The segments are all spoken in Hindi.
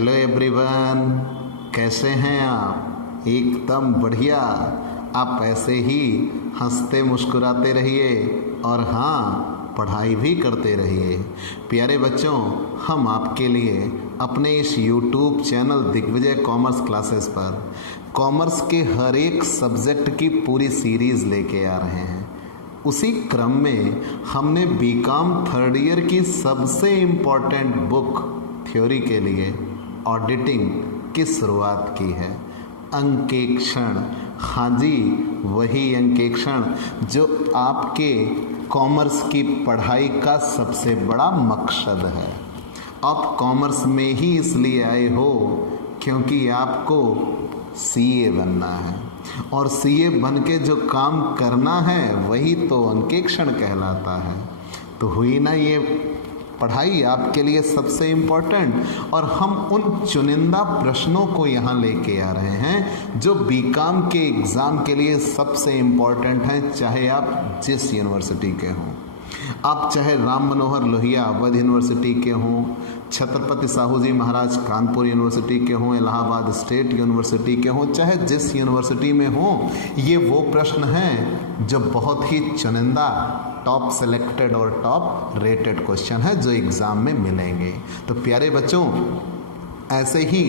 हेलो एवरीवन, कैसे हैं आप? एकदम बढ़िया। आप ऐसे ही हंसते मुस्कुराते रहिए और हाँ, पढ़ाई भी करते रहिए। प्यारे बच्चों, हम आपके लिए अपने इस YouTube channel Digvijay commerce classes पर कॉमर्स के हर एक सब्जेक्ट की पूरी सीरीज़ लेके आ रहे हैं। उसी क्रम में हमने बीकॉम थर्ड ईयर की सबसे इम्पोर्टेंट बुक थ्योरी के लिए ऑडिटिंग की शुरुआत की है। अंकेक्षण, हाँ जी, वही अंकेक्षण जो आपके कॉमर्स की पढ़ाई का सबसे बड़ा मकसद है। आप कॉमर्स में ही इसलिए आए हो क्योंकि आपको सीए बनना है और सीए बन के जो काम करना है वही तो अंकेक्षण कहलाता है। तो हुई ना ये पढ़ाई आपके लिए सबसे इम्पोर्टेंट। और हम उन चुनिंदा प्रश्नों को यहाँ लेके आ रहे हैं जो बीकॉम के एग्ज़ाम के लिए सबसे इम्पोर्टेंट हैं, चाहे आप जिस यूनिवर्सिटी के हों। आप चाहे राम मनोहर लोहिया अवध यूनिवर्सिटी के हों, छत्रपति साहू जी महाराज कानपुर यूनिवर्सिटी के हों, इलाहाबाद स्टेट यूनिवर्सिटी के हों, चाहे जिस यूनिवर्सिटी में हों, ये वो प्रश्न हैं जो बहुत ही चुनिंदा टॉप सेलेक्टेड और टॉप रेटेड क्वेश्चन है जो एग्ज़ाम में मिलेंगे। तो प्यारे बच्चों, ऐसे ही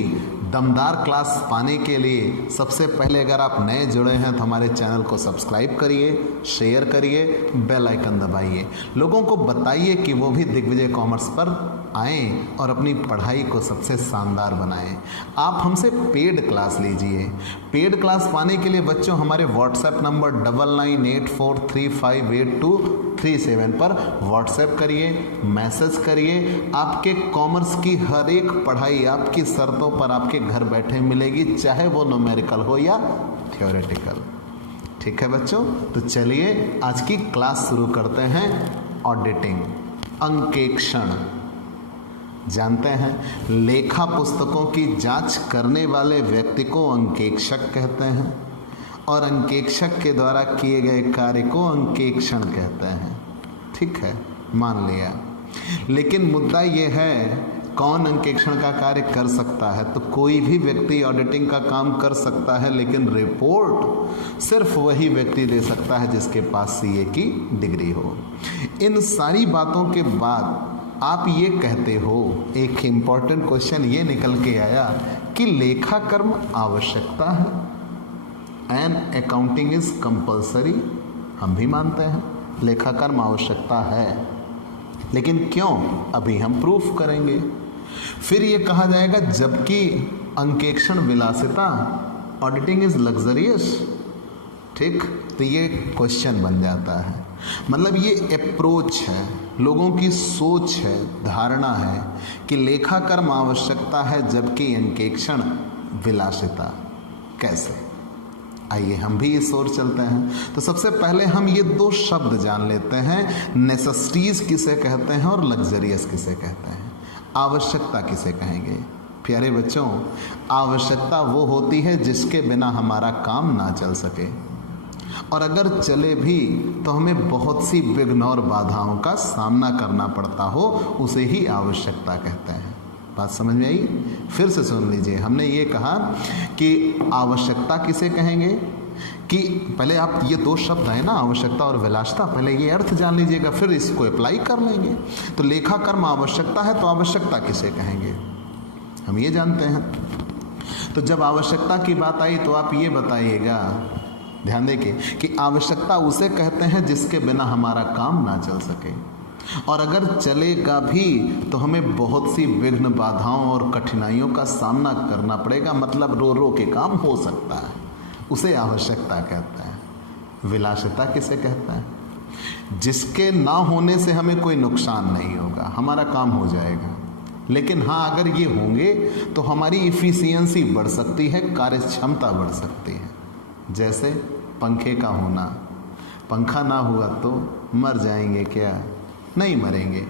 दमदार क्लास पाने के लिए सबसे पहले अगर आप नए जुड़े हैं तो हमारे चैनल को सब्सक्राइब करिए, शेयर करिए, बेल आइकन दबाइए, लोगों को बताइए कि वो भी दिग्विजय कॉमर्स पर आएँ और अपनी पढ़ाई को सबसे शानदार बनाएं। आप हमसे पेड क्लास लीजिए। पेड क्लास पाने के लिए बच्चों हमारे व्हाट्सएप नंबर 9984358237 पर व्हाट्सएप करिए, मैसेज करिए। आपके कॉमर्स की हर एक पढ़ाई आपकी शर्तों पर आपके घर बैठे मिलेगी, चाहे वो न्यूमेरिकल हो या थ्योरेटिकल। ठीक है बच्चों, तो चलिए आज की क्लास शुरू करते हैं। ऑडिटिंग, अंकेक्षण। जानते हैं, लेखा पुस्तकों की जांच करने वाले व्यक्ति को अंकेक्षक कहते हैं और अंकेक्षक के द्वारा किए गए कार्य को अंकेक्षण कहते हैं। ठीक है, मान लिया। लेकिन मुद्दा ये है, कौन अंकेक्षण का कार्य कर सकता है? तो कोई भी व्यक्ति ऑडिटिंग का काम कर सकता है, लेकिन रिपोर्ट सिर्फ वही व्यक्ति दे सकता है जिसके पास सीए की डिग्री हो। इन सारी बातों के बाद आप ये कहते हो, एक इम्पॉर्टेंट क्वेश्चन ये निकल के आया कि लेखा कर्म आवश्यकता है, एंड अकाउंटिंग इज कंपल्सरी। हम भी मानते हैं लेखा कर्म आवश्यकता है, लेकिन क्यों? अभी हम प्रूफ करेंगे। फिर ये कहा जाएगा जबकि अंकेक्षण विलासिता, ऑडिटिंग इज लग्जरियस। ठीक, तो ये क्वेश्चन बन जाता है। मतलब ये अप्रोच है, लोगों की सोच है, धारणा है कि लेखा कर्म आवश्यकता है जबकि अंकेक्षण विलासिता। कैसे? आइए हम भी इस ओर चलते हैं। तो सबसे पहले हम ये दो शब्द जान लेते हैं, नेसेसिटीज किसे कहते हैं और लग्जरियस किसे कहते हैं। आवश्यकता किसे कहेंगे? प्यारे बच्चों, आवश्यकता वो होती है जिसके बिना हमारा काम ना चल सके, और अगर चले भी तो हमें बहुत सी विघ्न और बाधाओं का सामना करना पड़ता हो, उसे ही आवश्यकता कहते हैं। बात समझ में आई? फिर से सुन लीजिए। हमने ये कहा कि आवश्यकता किसे कहेंगे, कि पहले आप ये दो शब्द हैं ना, आवश्यकता और विलासिता, पहले ये अर्थ जान लीजिएगा, फिर इसको अप्लाई कर लेंगे। तो लेखा कर्म आवश्यकता है, तो आवश्यकता किसे कहेंगे हम ये जानते हैं। तो जब आवश्यकता की बात आई तो आप ये बताइएगा, ध्यान देखिए, कि आवश्यकता उसे कहते हैं जिसके बिना हमारा काम ना चल सके, और अगर चलेगा भी तो हमें बहुत सी विघ्न बाधाओं और कठिनाइयों का सामना करना पड़ेगा, मतलब रो रो के काम हो सकता है, उसे आवश्यकता कहते हैं। विलासिता किसे कहते हैं? जिसके ना होने से हमें कोई नुकसान नहीं होगा, हमारा काम हो जाएगा, लेकिन हाँ अगर ये होंगे तो हमारी इफ़िशियंसी बढ़ सकती है, कार्य क्षमता बढ़ सकती है। जैसे पंखे का होना, पंखा ना हुआ तो मर जाएंगे क्या? नहीं मरेंगे,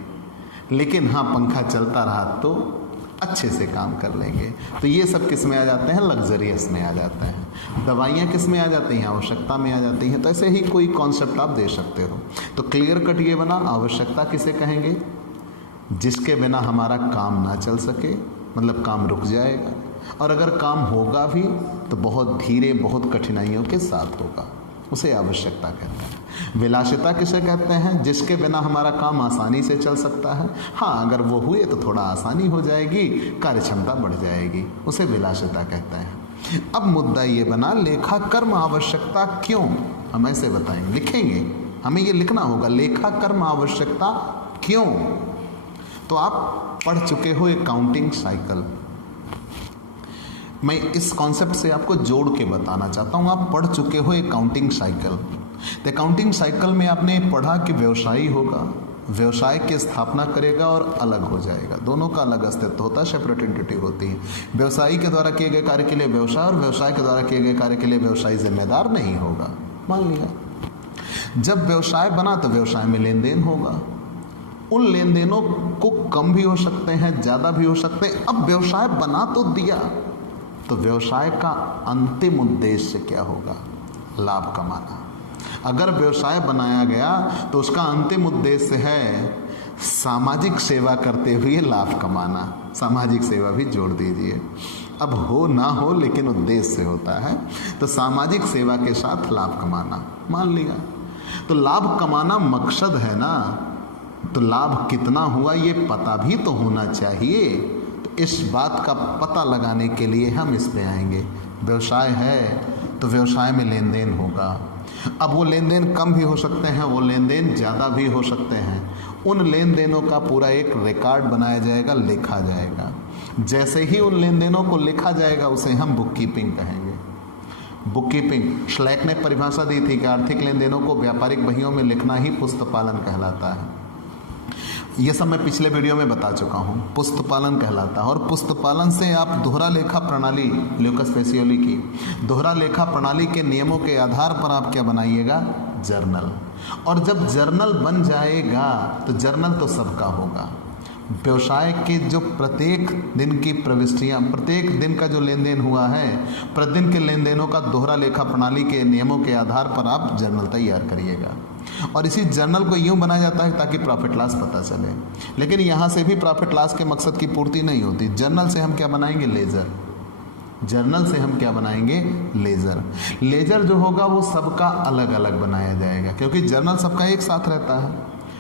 लेकिन हाँ पंखा चलता रहा तो अच्छे से काम कर लेंगे। तो ये सब किस में आ जाते हैं? लग्जरियस में आ जाते हैं। दवाइयाँ किस में आ जाती हैं? आवश्यकता में आ जाती हैं। तो ऐसे ही कोई कॉन्सेप्ट आप दे सकते हो। तो क्लियर कट ये बना, आवश्यकता किसे कहेंगे? जिसके बिना हमारा काम ना चल सके, मतलब काम रुक जाएगा, और अगर काम होगा भी तो बहुत धीरे, बहुत कठिनाइयों के साथ होगा। उसे आवश्यकता कहते हैं। विलासिता किसे कहते हैं? जिसके बिना हमारा काम आसानी से चल सकता है। हाँ, अगर वो हुए तो थोड़ा आसानी हो जाएगी, कार्य क्षमता बढ़ जाएगी, उसे विलासिता कहते हैं। अब मुद्दा ये बना, लेखा कर्म आवश्यकता क्यों? हम ऐसे बताएंगे, लिखेंगे, हमें ये लिखना होगा, लेखा कर्म आवश्यकता क्यों। तो आप पढ़ चुके हो अकाउंटिंग साइकिल, मैं इस कॉन्सेप्ट से आपको जोड़ के बताना चाहता हूँ। आप पढ़ चुके हो अकाउंटिंग साइकिल। तो अकाउंटिंग साइकिल में आपने पढ़ा कि व्यवसायी होगा, व्यवसाय की स्थापना करेगा और अलग हो जाएगा। दोनों का अलग अस्तित्व होता है, सेपरेट एंटिटी होती है। व्यवसायी के द्वारा किए गए कार्य के लिए व्यवसाय, और व्यवसाय के द्वारा किए गए कार्य के लिए व्यवसायी जिम्मेदार नहीं होगा। मान लिया, जब व्यवसाय बना तो व्यवसाय में लेन देन होगा। उन लेन देनों को कम भी हो सकते हैं, ज़्यादा भी हो सकते हैं। अब व्यवसाय बना तो दिया, तो व्यवसाय का अंतिम उद्देश्य क्या होगा? लाभ कमाना। अगर व्यवसाय बनाया गया तो उसका अंतिम उद्देश्य है सामाजिक सेवा करते हुए लाभ कमाना। सामाजिक सेवा भी जोड़ दीजिए, अब हो ना हो लेकिन उद्देश्य होता है। तो सामाजिक सेवा के साथ लाभ कमाना, मान लिया। तो लाभ कमाना मकसद है ना, तो लाभ कितना हुआ ये पता भी तो होना चाहिए। इस बात का पता लगाने के लिए हम इस पे आएंगे। व्यवसाय है तो व्यवसाय में लेन देन होगा। अब वो लेन देन कम भी हो सकते हैं, वो लेन देन ज़्यादा भी हो सकते हैं। उन लेन देनों का पूरा एक रिकॉर्ड बनाया जाएगा, लिखा जाएगा। जैसे ही उन लेन देनों को लिखा जाएगा उसे हम बुक कीपिंग कहेंगे। बुक कीपिंग, श्लैक ने परिभाषा दी थी कि आर्थिक लेन देनों को व्यापारिक बहियों में लिखना ही पुस्तपालन कहलाता है। ये सब मैं पिछले वीडियो में बता चुका हूँ, पुस्तपालन कहलाता है। और पुस्तपालन से आप दोहरा लेखा प्रणाली, ल्यूकस पेसियोली की दोहरा लेखा प्रणाली के नियमों के आधार पर आप क्या बनाइएगा? जर्नल। और जब जर्नल बन जाएगा तो जर्नल तो सबका होगा। व्यवसाय के जो प्रत्येक दिन की प्रविष्टियाँ, प्रत्येक दिन का जो लेन देन हुआ है, प्रतिदिन के लेन देनों का दोहरा लेखा प्रणाली के नियमों के आधार पर आप जर्नल तैयार करिएगा। और इसी जर्नल को यूँ बनाया जाता है ताकि प्रॉफिट लॉस पता चले। लेकिन यहाँ से भी प्रॉफिट लॉस के मकसद की पूर्ति नहीं होती। जर्नल से हम क्या बनाएंगे? लेजर। जर्नल से हम क्या बनाएंगे? लेजर। लेजर जो होगा वो सबका अलग अलग बनाया जाएगा, क्योंकि जर्नल सबका एक साथ रहता है,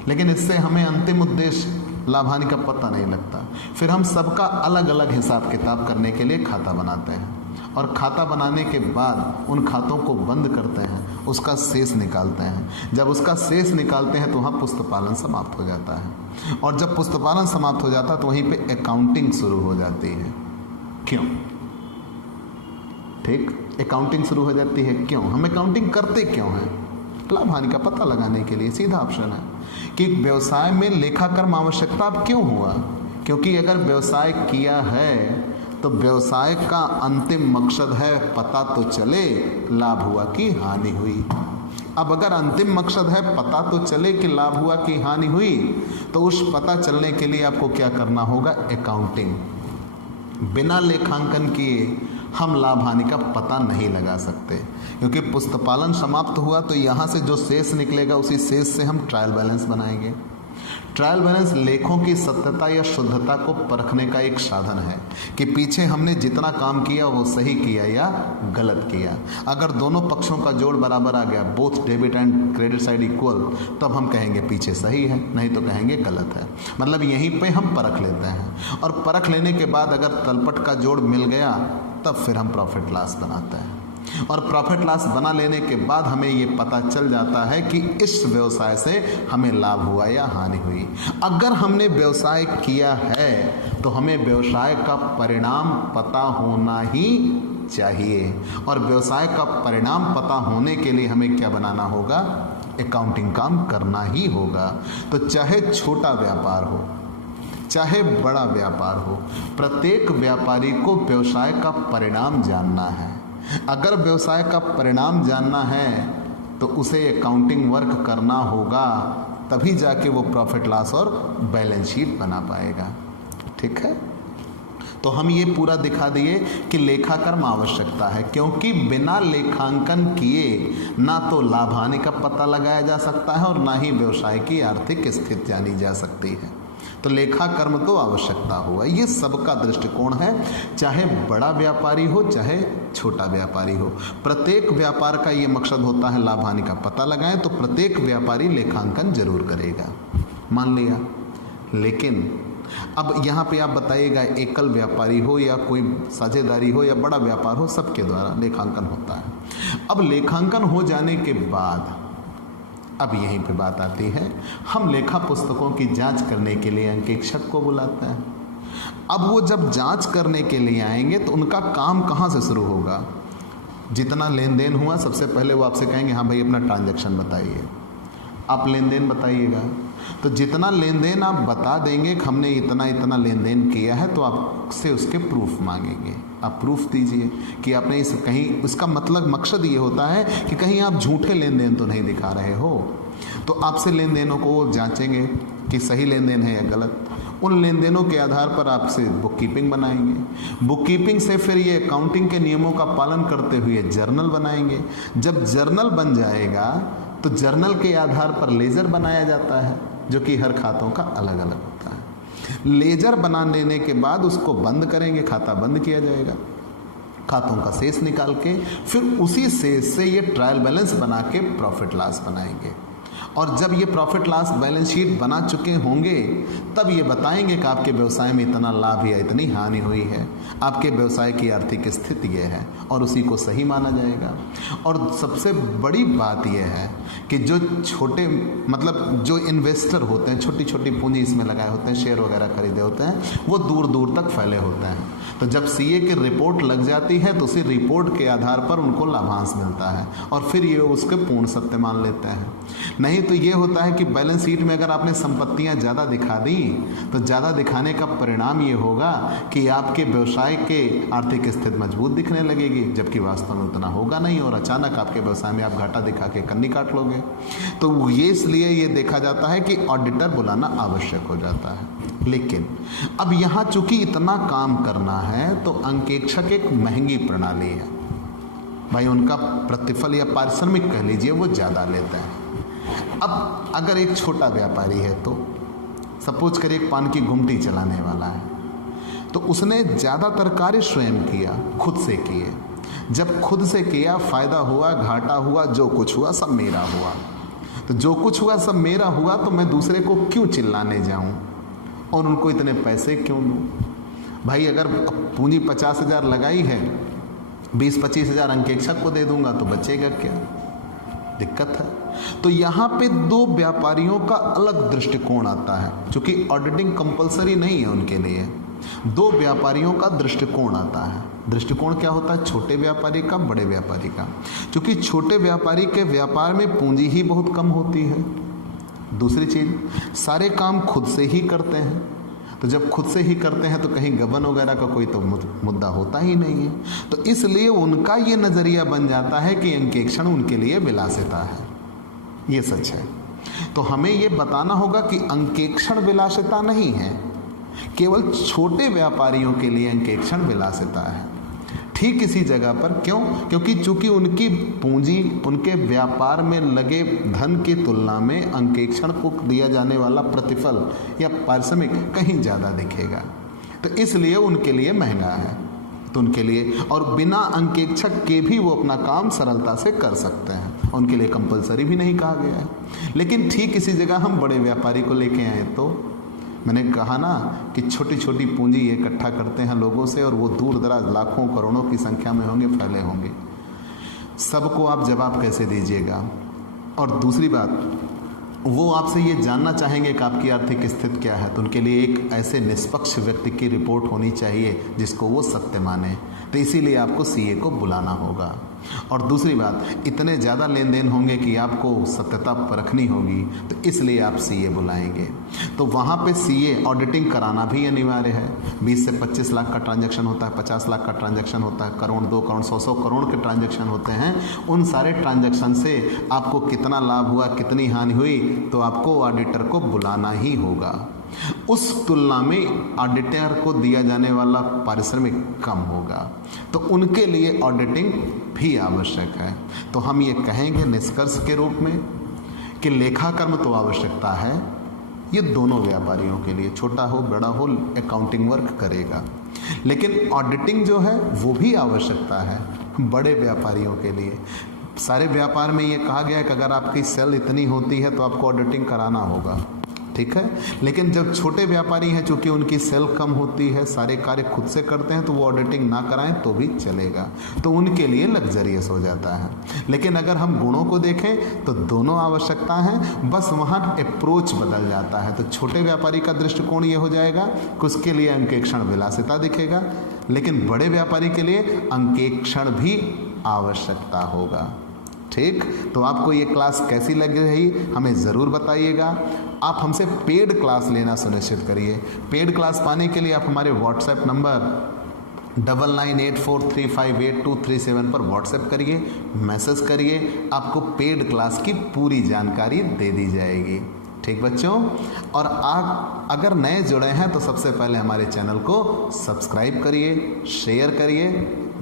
लेकिन इससे हमें अंतिम उद्देश्य लाभ हानि का पता नहीं लगता। फिर हम सबका अलग अलग हिसाब किताब करने के लिए खाता बनाते हैं, और खाता बनाने के बाद उन खातों को बंद करते हैं, उसका शेष निकालते हैं। जब उसका शेष निकालते हैं तो वहाँ पुस्तपालन समाप्त हो जाता है। और जब पुस्तपालन समाप्त हो जाता है तो वहीं पे अकाउंटिंग शुरू हो जाती है। क्यों? ठीक, अकाउंटिंग शुरू हो जाती है। क्यों? हम अकाउंटिंग करते क्यों हैं? लाभ हानि का पता लगाने के लिए। सीधा ऑप्शन है कि व्यवसाय में लेखाकर्म आवश्यकता अब क्यों हुआ? क्योंकि अगर व्यवसाय किया है तो व्यवसाय का अंतिम मकसद है पता तो चले लाभ हुआ कि हानि हुई। अब अगर अंतिम मकसद है पता तो चले कि लाभ हुआ कि हानि हुई, तो उस पता चलने के लिए आपको क्या करना होगा? अकाउंटिंग। बिना लेखांकन किए हम लाभ हानि का पता नहीं लगा सकते, क्योंकि पुस्तपालन समाप्त हुआ तो यहाँ से जो शेष निकलेगा उसी शेष से हम ट्रायल बैलेंस बनाएंगे। ट्रायल बैलेंस लेखों की सत्यता या शुद्धता को परखने का एक साधन है कि पीछे हमने जितना काम किया वो सही किया या गलत किया। अगर दोनों पक्षों का जोड़ बराबर आ गया, both debit and credit side equal, तब हम कहेंगे पीछे सही है, नहीं तो कहेंगे गलत है। मतलब यहीं पे हम परख लेते हैं, और परख लेने के बाद अगर तलपट का जोड़ मिल गया तब फिर हम प्रॉफिट लॉस बनाते हैं। और प्रॉफिट लॉस बना लेने के बाद हमें ये पता चल जाता है कि इस व्यवसाय से हमें लाभ हुआ या हानि हुई। अगर हमने व्यवसाय किया है तो हमें व्यवसाय का परिणाम पता होना ही चाहिए, और व्यवसाय का परिणाम पता होने के लिए हमें क्या बनाना होगा? अकाउंटिंग काम करना ही होगा। तो चाहे छोटा व्यापार हो चाहे बड़ा व्यापार हो, प्रत्येक व्यापारी को व्यवसाय का परिणाम जानना है। अगर व्यवसाय का परिणाम जानना है तो उसे अकाउंटिंग वर्क करना होगा, तभी जाके वो प्रॉफिट लॉस और बैलेंस शीट बना पाएगा। ठीक है, तो हम ये पूरा दिखा दिए कि लेखाकर्म आवश्यकता है, क्योंकि बिना लेखांकन किए ना तो लाभ हानि का पता लगाया जा सकता है और ना ही व्यवसाय की आर्थिक स्थिति जानी जा सकती है। तो लेखा कर्म तो आवश्यकता हुआ। ये सबका दृष्टिकोण है, चाहे बड़ा व्यापारी हो चाहे छोटा व्यापारी हो। प्रत्येक व्यापार का ये मकसद होता है लाभ हानि का पता लगाएं, तो प्रत्येक व्यापारी लेखांकन जरूर करेगा, मान लिया। लेकिन अब यहाँ पे आप बताइएगा, एकल व्यापारी हो या कोई साझेदारी हो या बड़ा व्यापार हो, सबके द्वारा लेखांकन होता है। अब लेखांकन हो जाने के बाद अब यहीं पे बात आती है, हम लेखा पुस्तकों की जांच करने के लिए अंकेक्षक को बुलाते हैं। अब वो जब जांच करने के लिए आएंगे तो उनका काम कहाँ से शुरू होगा? जितना लेन देन हुआ सबसे पहले वो आपसे कहेंगे हाँ भाई अपना ट्रांजैक्शन बताइए, आप लेन देन बताइएगा। तो जितना लेन देन आप बता देंगे कि हमने इतना इतना लेन देन किया है, तो आपसे उसके प्रूफ मांगेंगे, आप प्रूफ दीजिए कि आपने इस कहीं, उसका मतलब मकसद ये होता है कि कहीं आप झूठे लेन देन तो नहीं दिखा रहे हो। तो आपसे लेन देनों को वो जांचेंगे कि सही लेन देन है या गलत। उन लेन देनों के आधार पर आपसे बुक कीपिंग बनाएंगे। बुक कीपिंग से फिर ये अकाउंटिंग के नियमों का पालन करते हुए जर्नल बनाएंगे। जब जर्नल बन जाएगा तो जर्नल के आधार पर लेजर बनाया जाता है, जो कि हर खातों का अलग अलग होता है। लेजर बना लेने के बाद उसको बंद करेंगे, खाता बंद किया जाएगा, खातों का शेष निकाल के फिर उसी शेष से ये ट्रायल बैलेंस बना के प्रॉफिट लॉस बनाएंगे। और जब ये प्रॉफिट लॉस बैलेंस शीट बना चुके होंगे तब ये बताएंगे कि आपके व्यवसाय में इतना लाभ या इतनी हानि हुई है, आपके व्यवसाय की आर्थिक स्थिति ये है, और उसी को सही माना जाएगा। और सबसे बड़ी बात यह है कि जो छोटे मतलब जो इन्वेस्टर होते हैं, छोटी छोटी पूंजी इसमें लगाए होते हैं, शेयर वगैरह खरीदे होते हैं, वो दूर दूर तक फैले होते हैं। तो जब सीए की रिपोर्ट लग जाती है तो उसी रिपोर्ट के आधार पर उनको लाभांश मिलता है और फिर ये उसके पूर्ण सत्य मान लेते हैं। नहीं तो ये होता है कि बैलेंस शीट में अगर आपने संपत्तियां ज़्यादा दिखा दी तो ज़्यादा दिखाने का परिणाम ये होगा कि आपके व्यवसाय के आर्थिक स्थिति मजबूत दिखने लगेगी, जबकि वास्तव में उतना होगा नहीं और अचानक आपके व्यवसाय में आप घाटा दिखा के कन्नी काट लोगे। तो ये इसलिए ये देखा जाता है कि ऑडिटर बुलाना आवश्यक हो जाता है। लेकिन अब यहाँ चूंकि इतना काम करना है तो अंकेक्षक एक महंगी प्रणाली है भाई, उनका प्रतिफल या पारिश्रमिक कह लीजिए वो ज़्यादा लेते हैं। अब अगर एक छोटा व्यापारी है, तो सपोज करिए एक पान की गुमटी चलाने वाला है, तो उसने ज़्यादातर कार्य स्वयं किया, खुद से किए। जब खुद से किया, फायदा हुआ, घाटा हुआ, जो कुछ हुआ सब मेरा हुआ। तो जो कुछ हुआ सब मेरा हुआ, तो मैं दूसरे को क्यों चिल्लाने जाऊं और उनको इतने पैसे क्यों दूं? भाई अगर पूंजी 50,000 लगाई है, 20-25 हज़ार अंकेक्षक को दे दूंगा तो बचेगा क्या? दिक्कत है। तो यहाँ पे दो व्यापारियों का अलग दृष्टिकोण आता है, क्योंकि ऑडिटिंग कंपलसरी नहीं है उनके लिए। दो व्यापारियों का दृष्टिकोण आता है। दृष्टिकोण क्या होता है? छोटे व्यापारी का, बड़े व्यापारी का। क्योंकि छोटे व्यापारी के व्यापार में पूंजी ही बहुत कम होती है। दूसरी चीज, सारे काम खुद से ही करते हैं। तो जब खुद से ही करते हैं तो कहीं गबन वगैरह का कोई तो मुद्दा होता ही नहीं है। तो इसलिए उनका ये नजरिया बन जाता है कि अंकेक्षण उनके लिए विलासिता है। ये सच है। तो हमें ये बताना होगा कि अंकेक्षण विलासिता नहीं है, केवल छोटे व्यापारियों के लिए अंकेक्षण विलासिता है। ठीक इसी जगह पर क्यों? क्योंकि चूंकि उनकी पूंजी उनके व्यापार में लगे धन की तुलना में अंकेक्षण को दिया जाने वाला प्रतिफल या पारिश्रमिक कहीं ज़्यादा दिखेगा, तो इसलिए उनके लिए महंगा है। तो उनके लिए, और बिना अंकेक्षक के भी वो अपना काम सरलता से कर सकते हैं, उनके लिए कंपलसरी भी नहीं कहा गया है। लेकिन ठीक इसी जगह हम बड़े व्यापारी को लेके आए, तो मैंने कहा ना कि छोटी छोटी पूंजी इकट्ठा करते हैं लोगों से, और वो दूर दराज लाखों करोड़ों की संख्या में होंगे, फैले होंगे। सबको आप जवाब कैसे दीजिएगा? और दूसरी बात, वो आपसे ये जानना चाहेंगे कि आपकी आर्थिक स्थिति क्या है, तो उनके लिए एक ऐसे निष्पक्ष व्यक्ति की रिपोर्ट होनी चाहिए जिसको वो सत्य माने। तो इसीलिए आपको सीए को बुलाना होगा। और दूसरी बात, इतने ज़्यादा लेन देन होंगे कि आपको सत्यता परखनी होगी, तो इसलिए आप सीए बुलाएंगे। तो वहाँ पे सीए ऑडिटिंग कराना भी अनिवार्य है। 20 से 25 लाख का ट्रांजैक्शन होता है, 50 लाख का ट्रांजैक्शन होता है, करोड़, 2 करोड़, 100 करोड़ के ट्रांजैक्शन होते हैं। उन सारे ट्रांजैक्शन से आपको कितना लाभ हुआ, कितनी हानि हुई, तो आपको ऑडिटर को बुलाना ही होगा। उस तुलना में ऑडिटर को दिया जाने वाला पारिश्रमिक कम होगा, तो उनके लिए ऑडिटिंग भी आवश्यक है। तो हम ये कहेंगे निष्कर्ष के रूप में कि लेखा कर्म तो आवश्यकता है, ये दोनों व्यापारियों के लिए, छोटा हो बड़ा हो, अकाउंटिंग वर्क करेगा। लेकिन ऑडिटिंग जो है वो भी आवश्यकता है बड़े व्यापारियों के लिए। सारे व्यापार में ये कहा गया है कि अगर आपकी सेल इतनी होती है तो आपको ऑडिटिंग कराना होगा, ठीक है। लेकिन जब छोटे व्यापारी हैं, चूंकि उनकी सेल कम होती है, सारे कार्य खुद से करते हैं, तो वो ऑडिटिंग ना कराएं तो भी चलेगा, तो उनके लिए लग्जरियस हो जाता है। लेकिन अगर हम गुणों को देखें तो दोनों आवश्यकता है, बस वहाँ अप्रोच बदल जाता है। तो छोटे व्यापारी का दृष्टिकोण ये हो जाएगा कि उसके लिए अंकेक्षण विलासिता दिखेगा, लेकिन बड़े व्यापारी के लिए अंकेक्षण भी आवश्यकता होगा, ठीक। तो आपको ये क्लास कैसी लग रही हमें ज़रूर बताइएगा। आप हमसे पेड क्लास लेना सुनिश्चित करिए। पेड क्लास पाने के लिए आप हमारे व्हाट्सएप नंबर 9984358237 पर व्हाट्सएप करिए, मैसेज करिए, आपको पेड क्लास की पूरी जानकारी दे दी जाएगी, ठीक बच्चों। और आप अगर नए जुड़े हैं तो सबसे पहले हमारे चैनल को सब्सक्राइब करिए, शेयर करिए,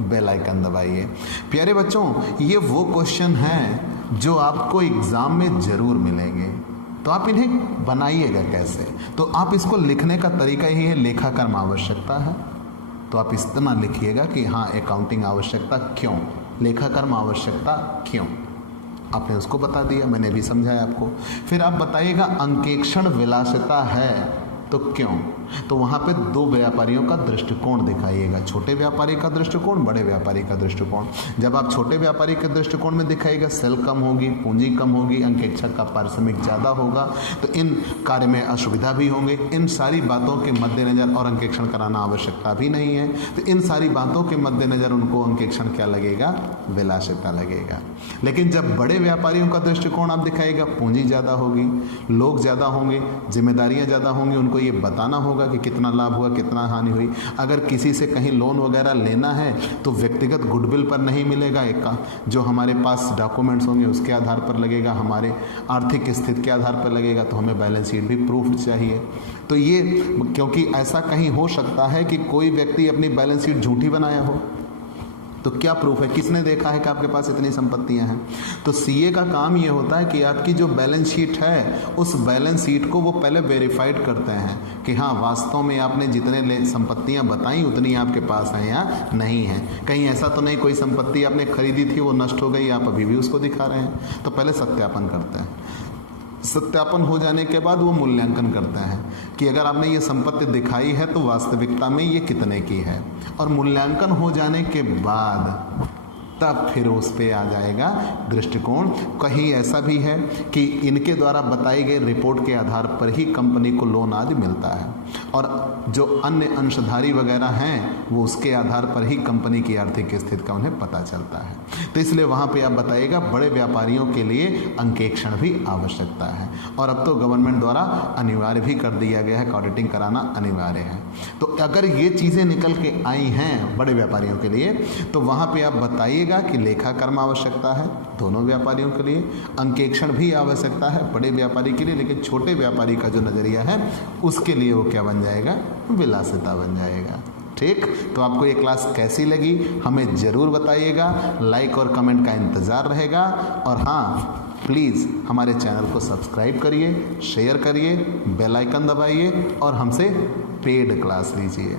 बेल आइकन दबाइए। प्यारे बच्चों, ये वो क्वेश्चन हैं जो आपको एग्ज़ाम में ज़रूर मिलेंगे, तो आप इन्हें बनाइएगा कैसे। तो आप इसको लिखने का तरीका ही है, लेखाकर्म आवश्यकता है, तो आप इतना लिखिएगा कि हाँ अकाउंटिंग आवश्यकता क्यों, लेखाकर्म आवश्यकता क्यों, आपने उसको बता दिया, मैंने भी समझाया आपको। फिर आप बताइएगा अंकेक्षण विलासिता है तो क्यों, तो वहाँ पे दो व्यापारियों का दृष्टिकोण दिखाइएगा, छोटे व्यापारी का दृष्टिकोण, बड़े व्यापारी का दृष्टिकोण। जब आप छोटे व्यापारी के दृष्टिकोण में दिखाइएगा, सेल कम होगी, पूंजी कम होगी, अंकेक्षण का पारिश्रमिक ज़्यादा होगा, तो इन कार्य में असुविधा भी होंगे। इन सारी बातों के मद्देनज़र, और अंकेक्षण कराना आवश्यकता भी नहीं है, तो इन सारी बातों के मद्देनज़र उनको अंकेक्षण क्या लगेगा, विलासिता लगेगा। लेकिन जब बड़े व्यापारियों का दृष्टिकोण आप दिखाइएगा, पूंजी ज़्यादा होगी, लोग ज़्यादा होंगे, जिम्मेदारियाँ ज़्यादा होंगी, उनको ये बताना होगा कि कितना लाभ हुआ, कितना हानि हुई। अगर किसी से कहीं लोन वगैरह लेना है तो व्यक्तिगत गुडविल पर नहीं मिलेगा, एक जो हमारे पास डॉक्यूमेंट्स होंगे उसके आधार पर लगेगा, हमारे आर्थिक स्थिति के आधार पर लगेगा, तो हमें बैलेंस शीट भी प्रूफ चाहिए। तो ये क्योंकि ऐसा कहीं हो सकता है कि कोई व्यक्ति अपनी बैलेंस शीट झूठी बनाया हो, तो क्या प्रूफ है, किसने देखा है कि आपके पास इतनी संपत्तियां हैं। तो सीए का काम ये होता है कि आपकी जो बैलेंस शीट है उस बैलेंस शीट को वो पहले वेरीफाइड करते हैं कि हाँ वास्तव में आपने जितने संपत्तियां बताई उतनी आपके पास हैं या नहीं है। कहीं ऐसा तो नहीं कोई संपत्ति आपने खरीदी थी वो नष्ट हो गई, आप अभी भी उसको दिखा रहे हैं। तो पहले सत्यापन करते हैं, सत्यापन हो जाने के बाद वो मूल्यांकन करते हैं कि अगर आपने ये संपत्ति दिखाई है तो वास्तविकता में ये कितने की है, और मूल्यांकन हो जाने के बाद तब फिर उस पे आ जाएगा दृष्टिकोण। कहीं ऐसा भी है कि इनके द्वारा बताई गई रिपोर्ट के आधार पर ही कंपनी को लोन आदि मिलता है, और जो अन्य अंशधारी वगैरह हैं वो उसके आधार पर ही कंपनी की आर्थिक स्थिति का उन्हें पता चलता है। तो इसलिए वहाँ पे आप बताइएगा बड़े व्यापारियों के लिए अंकेक्षण भी आवश्यकता है, और अब तो गवर्नमेंट द्वारा अनिवार्य भी कर दिया गया है कि ऑडिटिंग कराना अनिवार्य है। तो अगर ये चीज़ें निकल के आई हैं बड़े व्यापारियों के लिए, तो वहाँ पे आप बताइएगा कि लेखाकर्म आवश्यकता है दोनों व्यापारियों के लिए, अंकेक्षण भी आवश्यकता है बड़े व्यापारी के लिए, लेकिन छोटे व्यापारी का जो नज़रिया है उसके लिए वो क्या बन जाएगा, विलासिता बन जाएगा, ठीक। तो आपको ये क्लास कैसी लगी हमें ज़रूर बताइएगा, लाइक और कमेंट का इंतज़ार रहेगा। और हाँ प्लीज़ हमारे चैनल को सब्सक्राइब करिए, शेयर करिए, बेल आइकन दबाइए और हमसे पेड क्लास लीजिए,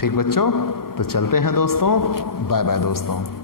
ठीक बच्चों। तो चलते हैं दोस्तों, बाय बाय दोस्तों।